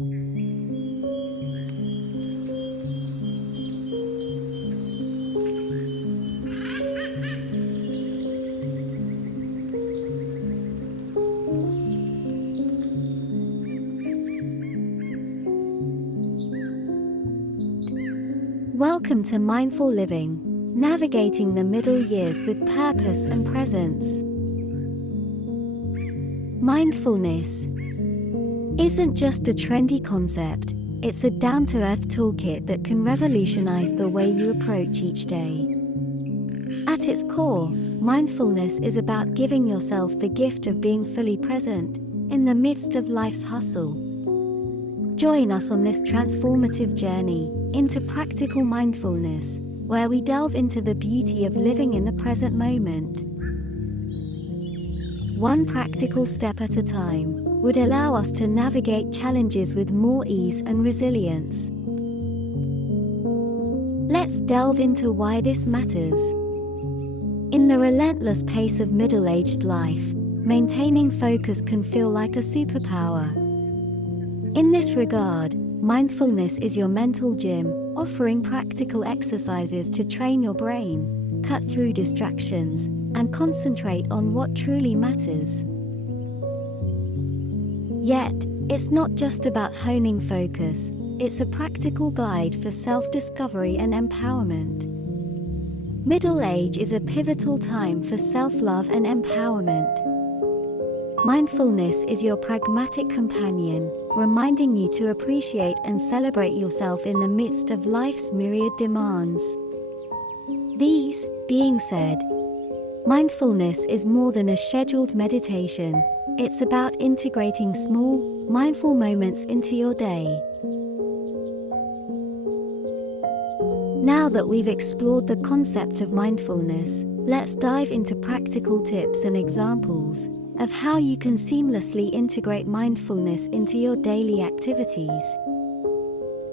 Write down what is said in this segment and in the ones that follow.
Welcome to Mindful Living, navigating the middle years with purpose and presence. Mindfulness isn't just a trendy concept, it's a down-to-earth toolkit that can revolutionize the way you approach each day. At its core, mindfulness is about giving yourself the gift of being fully present in the midst of life's hustle. Join us on this transformative journey into practical mindfulness, where we delve into the beauty of living in the present moment. One practical step at a time would allow us to navigate challenges with more ease and resilience. Let's delve into why this matters. In the relentless pace of middle-aged life, maintaining focus can feel like a superpower. In this regard, mindfulness is your mental gym, offering practical exercises to train your brain, cut through distractions, and concentrate on what truly matters. Yet, it's not just about honing focus, it's a practical guide for self-discovery and empowerment. Middle age is a pivotal time for self-love and empowerment. Mindfulness is your pragmatic companion, reminding you to appreciate and celebrate yourself in the midst of life's myriad demands. These being said, mindfulness is more than a scheduled meditation. It's about integrating small, mindful moments into your day. Now that we've explored the concept of mindfulness, let's dive into practical tips and examples of how you can seamlessly integrate mindfulness into your daily activities.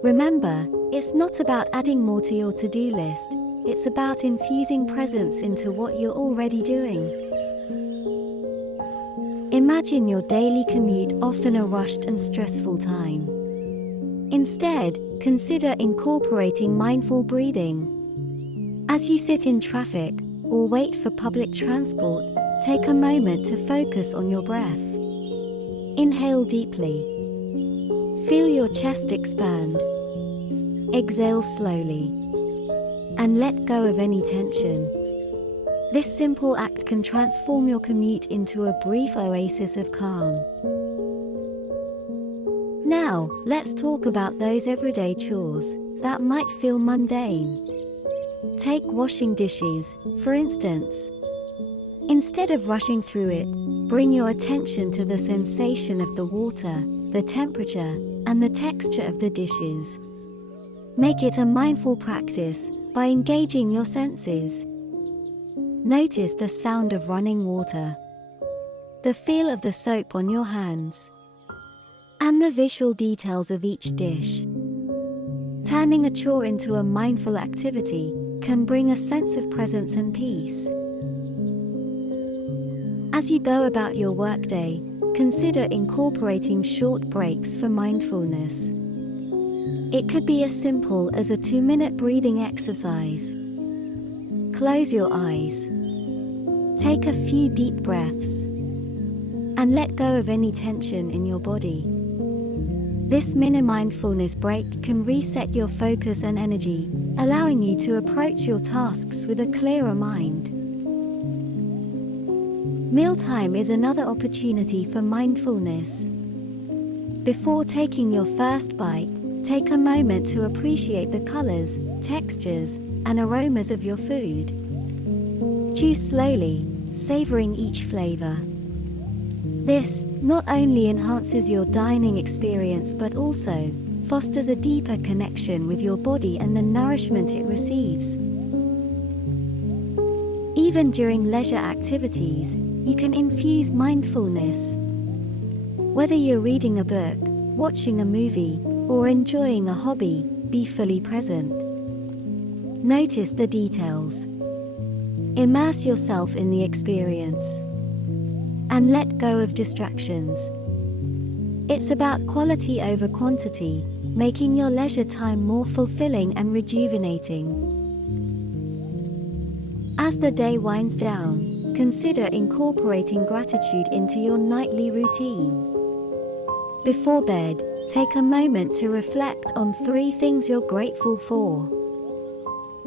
Remember, it's not about adding more to your to-do list, it's about infusing presence into what you're already doing. Imagine your daily commute, often a rushed and stressful time. Instead, consider incorporating mindful breathing. As you sit in traffic or wait for public transport, take a moment to focus on your breath. Inhale deeply. Feel your chest expand. Exhale slowly. And let go of any tension. This simple act can transform your commute into a brief oasis of calm. Now, let's talk about those everyday chores that might feel mundane. Take washing dishes, for instance. Instead of rushing through it, bring your attention to the sensation of the water, the temperature, and the texture of the dishes. Make it a mindful practice by engaging your senses. Notice the sound of running water, the feel of the soap on your hands, and the visual details of each dish. Turning a chore into a mindful activity can bring a sense of presence and peace. As you go about your workday, consider incorporating short breaks for mindfulness. It could be as simple as a 2-minute breathing exercise. Close your eyes. Take a few deep breaths. And let go of any tension in your body. This mini mindfulness break can reset your focus and energy, allowing you to approach your tasks with a clearer mind. Mealtime is another opportunity for mindfulness. Before taking your first bite, take a moment to appreciate the colors, textures, and aromas of your food. Chew slowly, savoring each flavor. This not only enhances your dining experience but also fosters a deeper connection with your body and the nourishment it receives. Even during leisure activities, you can infuse mindfulness. Whether you're reading a book, watching a movie, or enjoying a hobby, be fully present. Notice the details. Immerse yourself in the experience. And let go of distractions. It's about quality over quantity, making your leisure time more fulfilling and rejuvenating. As the day winds down, consider incorporating gratitude into your nightly routine. Before bed, take a moment to reflect on 3 things you're grateful for.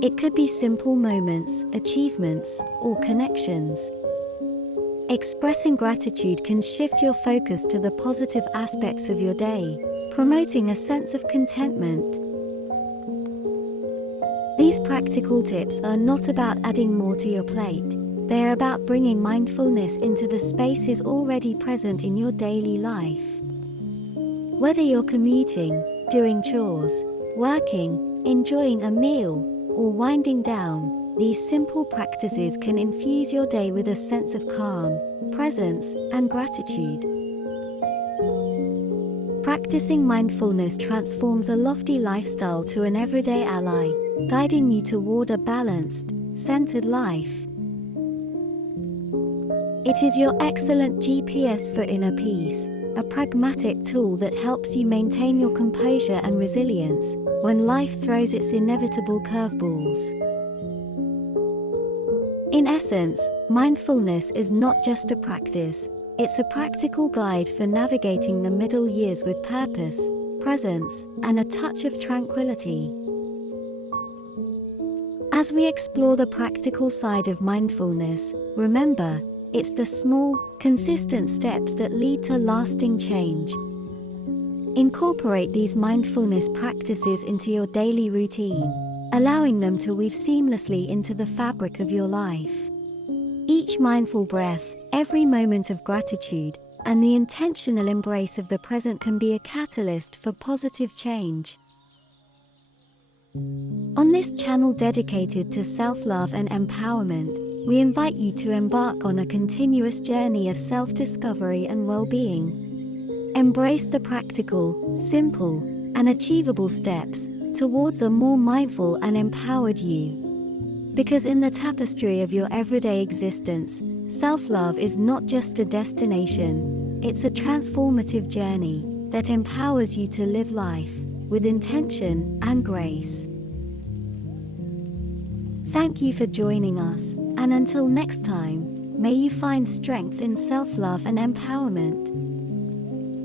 It could be simple moments, achievements, or connections. Expressing gratitude can shift your focus to the positive aspects of your day, promoting a sense of contentment. These practical tips are not about adding more to your plate. They are about bringing mindfulness into the spaces already present in your daily life. Whether you're commuting, doing chores, working, enjoying a meal, or winding down, these simple practices can infuse your day with a sense of calm, presence, and gratitude. Practicing mindfulness transforms a lofty lifestyle to an everyday ally, guiding you toward a balanced, centered life. It is your excellent GPS for inner peace, a pragmatic tool that helps you maintain your composure and resilience when life throws its inevitable curveballs. In essence, mindfulness is not just a practice, it's a practical guide for navigating the middle years with purpose, presence, and a touch of tranquility. As we explore the practical side of mindfulness, remember, it's the small, consistent steps that lead to lasting change. Incorporate these mindfulness practices into your daily routine, allowing them to weave seamlessly into the fabric of your life. Each mindful breath, every moment of gratitude, and the intentional embrace of the present can be a catalyst for positive change. On this channel dedicated to self-love and empowerment, we invite you to embark on a continuous journey of self-discovery and well-being. Embrace the practical, simple, and achievable steps towards a more mindful and empowered you. Because in the tapestry of your everyday existence, self-love is not just a destination, it's a transformative journey that empowers you to live life with intention and grace. Thank you for joining us, and until next time, may you find strength in self-love and empowerment.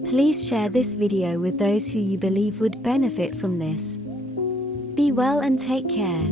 Please share this video with those who you believe would benefit from this. Be well and take care.